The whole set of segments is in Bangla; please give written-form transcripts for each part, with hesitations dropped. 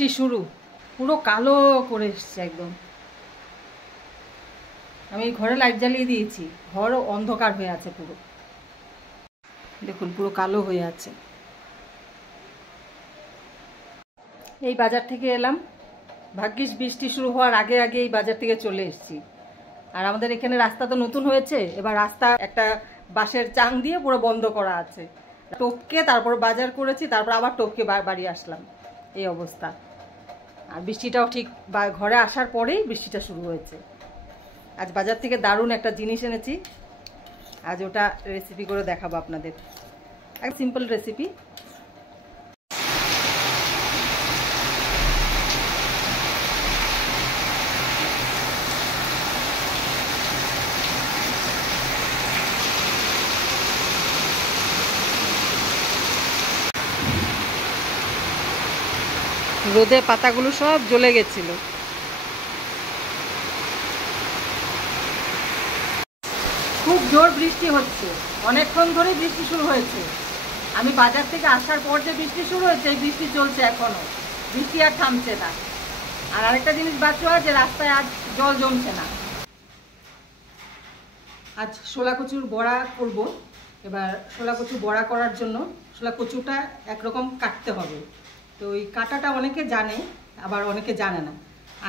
বৃষ্টি শুরু, পুরো কালো করে এসছে একদম। আমি ঘরে লাইট জ্বালিয়ে দিয়েছি, ঘরও অন্ধকার হয়ে আছে পুরো, দেখুন পুরো কালো হয়ে আছে। এই বাজার থেকে এলাম, ভাগ্যিস বৃষ্টি শুরু হওয়ার আগে আগে এই বাজার থেকে চলে এসেছি। আর আমাদের এখানে রাস্তা তো নতুন হয়েছে, এবার রাস্তা একটা বাঁশের চাং দিয়ে পুরো বন্ধ করা আছে। টপকে তারপর বাজার করেছি, তারপর আবার টপকে বাড়ি আসলাম, এই অবস্থা। আর বৃষ্টিটাও ঠিক ঘরে আসার পরেই বৃষ্টিটা শুরু হয়েছে। আজ বাজার থেকে দারুণ একটা জিনিস এনেছি, আজ ওটা রেসিপি করে দেখাবো আপনাদের। এক সিম্পল রেসিপি। রোদে পাতাগুলো সব জ্বলে গেছিল। খুব জোর বৃষ্টি হচ্ছে, অনেকক্ষণ ধরে বৃষ্টি শুরু হয়েছে। আমি বাজার থেকে আসার পর যে বৃষ্টি শুরু হয়েছে, এই বৃষ্টি চলছে এখনো, বৃষ্টি আর থামছে না। আর আরেকটা জিনিস বাঁচো, যে রাস্তায় আজ জল জমছে না। আজ শোলা কচুর বড়া করব। এবার শোলা কচু বড়া করার জন্য শোলা কচুটা একরকম কাটতে হবে। তো ওই কাটাটা অনেকে জানে, আবার অনেকে জানে না।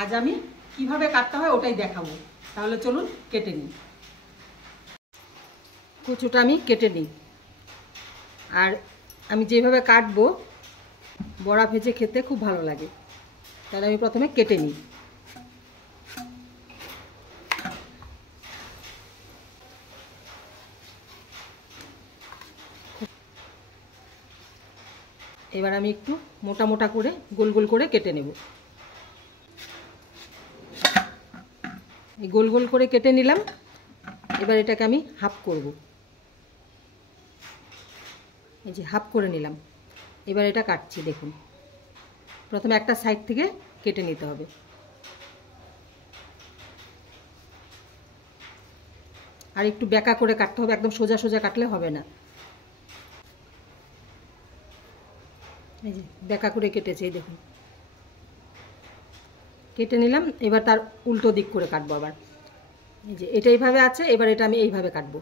আজ আমি কিভাবে কাটতে হয় ওটাই দেখাবো। তাহলে চলুন কেটে নিই। কচুটা আমি কেটে নিই। আর আমি যেভাবে কাটবো, বড়া ভেজে খেতে খুব ভালো লাগে, তাহলে আমি প্রথমে কেটে নিই। এবার আমি একটু মোটা মোটা করে গোল গোল করে কেটে নেব। এই গোল গোল করে কেটে নিলাম। এবার এটাকে আমি হাফ করব। এই যে হাফ করে নিলাম। এবার এটা কাটছি, দেখুন প্রথমে একটা সাইড থেকে কেটে নিতে হবে। আর একটু বেঁকা করে কাটতে হবে, একদম সোজা সোজা কাটলে হবে না। এই যে বেঁকা করে কেটেছে, এই দেখুন কেটে নিলাম। এবার তার উল্টো দিক করে কাটবো আবার। এই যে এটা এইভাবে আছে, এবার এটা আমি এইভাবে কাটবো।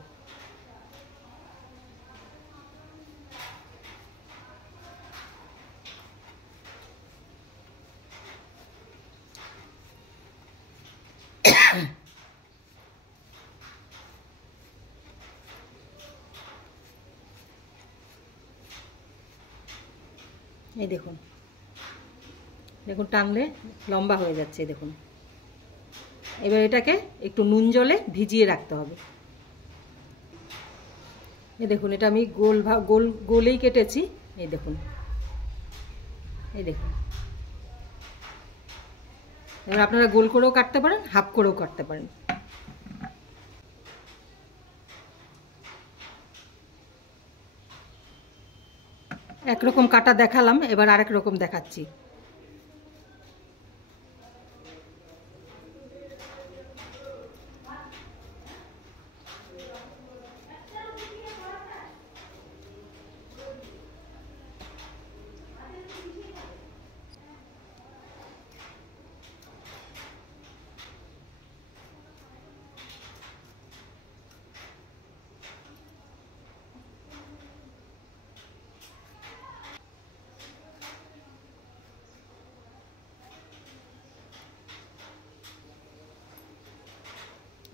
এই দেখুন, দেখুন টানলে লম্বা হয়ে যাচ্ছে, দেখুন। এবার এটাকে একটু নুন জলে ভিজিয়ে রাখতে হবে। এই দেখুন, এটা আমি গোলেই কেটেছি। এই দেখুন, এই দেখুন। এবার আপনারা গোল করেও কাটতে পারেন, হাফ করেও কাটতে পারেন। একরকম কাটা দেখালাম, এবার আরেক রকম দেখাচ্ছি।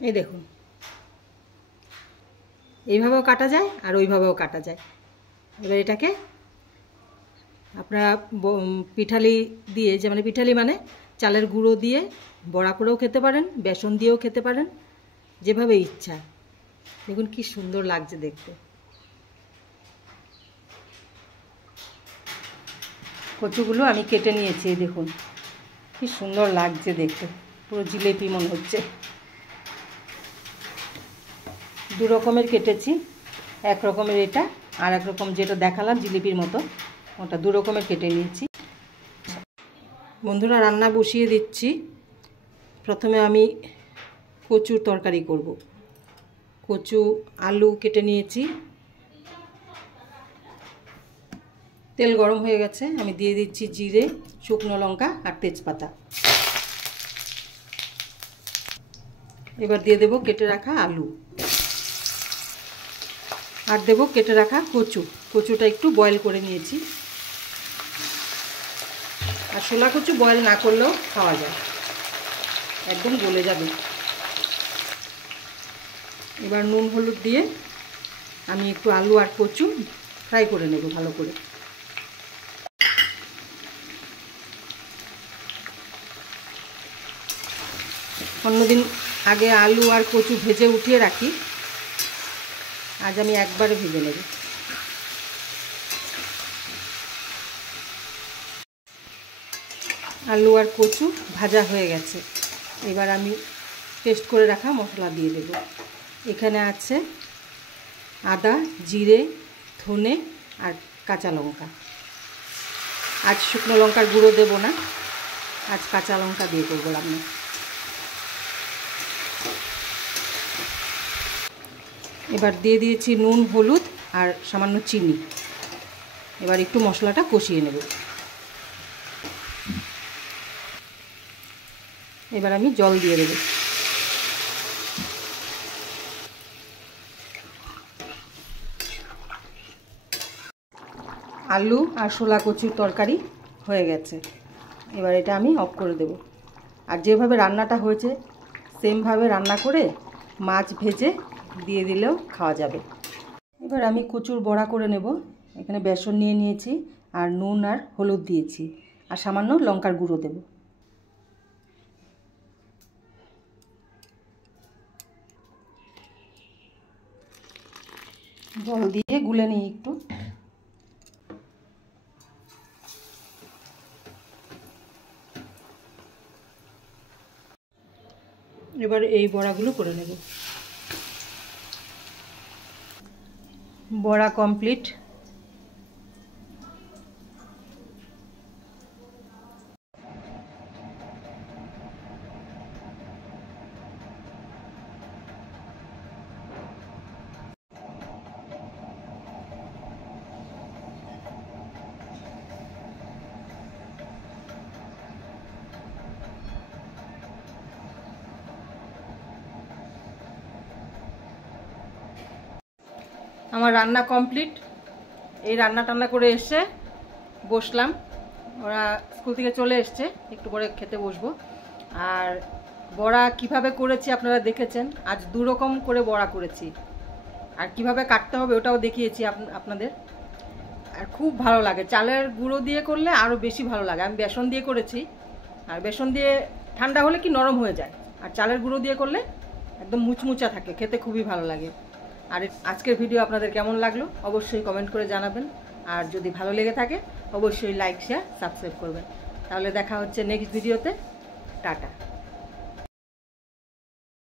এই দেখুন, এইভাবেও কাটা যায় আর ওইভাবেও কাটা যায়। এবার এটাকে আপনারা পিঠালি দিয়ে, যে মানে পিঠালি মানে চালের গুঁড়ো দিয়ে বড়া করেও খেতে পারেন, বেসন দিয়েও খেতে পারেন, যেভাবে ইচ্ছা। দেখুন কি সুন্দর লাগছে দেখতে। কচুগুলো আমি কেটে নিয়েছি, দেখুন কি সুন্দর লাগছে দেখতে, পুরো জিলেপি মনে হচ্ছে। দু রকমের কেটেছি, এক রকমের এটা, আর এক রকম যেটা দেখালাম জিলিপির মতো, ওটা দু রকমের কেটে নিয়েছি। বন্ধুরা, রান্না বসিয়ে দিচ্ছি। প্রথমে আমি কচুর তরকারি করব। কচু আলু কেটে নিয়েছি, তেল গরম হয়ে গেছে, আমি দিয়ে দিচ্ছি জিরে, শুকনো লঙ্কা আর তেজপাতা। এবার দিয়ে দেব কেটে রাখা আলু, আর দেব কেটে রাখা কচু। কচুটা একটু বয়েল করে নিয়েছি। আর শোলা কচু বয়েল না করলেও খাওয়া যায়, একদম গলে যাবে। এবার নুন হলুদ দিয়ে আমি একটু আলু আর কচু ফ্রাই করে নেব ভালো করে। অন্যদিন আগে আলু আর কচু ভেজে উঠিয়ে রাখি, আজ আমি একবারে ভেজে নেব। আলু আর কচু ভাজা হয়ে গেছে। এবার আমি পেস্ট করে রাখা মশলা দিয়ে দেব। এখানে আছে আদা, জিরে, ধনে আর কাঁচা লঙ্কা। আজ শুকনো লঙ্কার গুঁড়ো দেব না, আজ কাঁচা লঙ্কা দিয়ে করবো রান্না। এবার দিয়ে দিয়েছি নুন, হলুদ আর সামান্য চিনি। এবার একটু মশলাটা কষিয়ে নেব। এবার আমি জল দিয়ে দেব। আলু আর শোলা কচুর তরকারি হয়ে গেছে। এবার এটা আমি অফ করে দেব। আর যেভাবে রান্নাটা হয়েছে সেমভাবে রান্না করে মাছ ভেজে দিয়ে দিলেও খাওয়া যাবে। এবার আমি কচুর বড়া করে নেব। এখানে বেসন নিয়ে নিয়েছি আর নুন আর হলুদ দিয়েছি, আর সামান্য লঙ্কার গুঁড়ো দেব। জল দিয়ে গুলে নিই একটু। এবার এই বড়াগুলো করে নেব। বড়া কমপ্লিট। আমার রান্না কমপ্লিট। এই রান্না টান্না করে এসে বসলাম। ওরা স্কুল থেকে চলে এসছে, একটু পরে খেতে বসবো। আর বড়া কিভাবে করেছি আপনারা দেখেছেন। আজ 2 রকম করে বড়া করেছি, আর কিভাবে কাটতে হবে ওটাও দেখিয়েছি আপনাদের। আর খুব ভালো লাগে, চালের গুঁড়ো দিয়ে করলে আরও বেশি ভালো লাগে। আমি বেসন দিয়ে করেছি, আর বেসন দিয়ে ঠান্ডা হলে কি নরম হয়ে যায়, আর চালের গুঁড়ো দিয়ে করলে একদম মুচমুচা থাকে, খেতে খুবই ভালো লাগে। আর আজকের ভিডিও আপনাদের কেমন লাগলো অবশ্যই কমেন্ট করে জানাবেন। আর যদি ভালো লেগে থাকে অবশ্যই লাইক, শেয়ার, সাবস্ক্রাইব করবেন। তাহলে দেখা হচ্ছে নেক্সট ভিডিওতে। টাটা।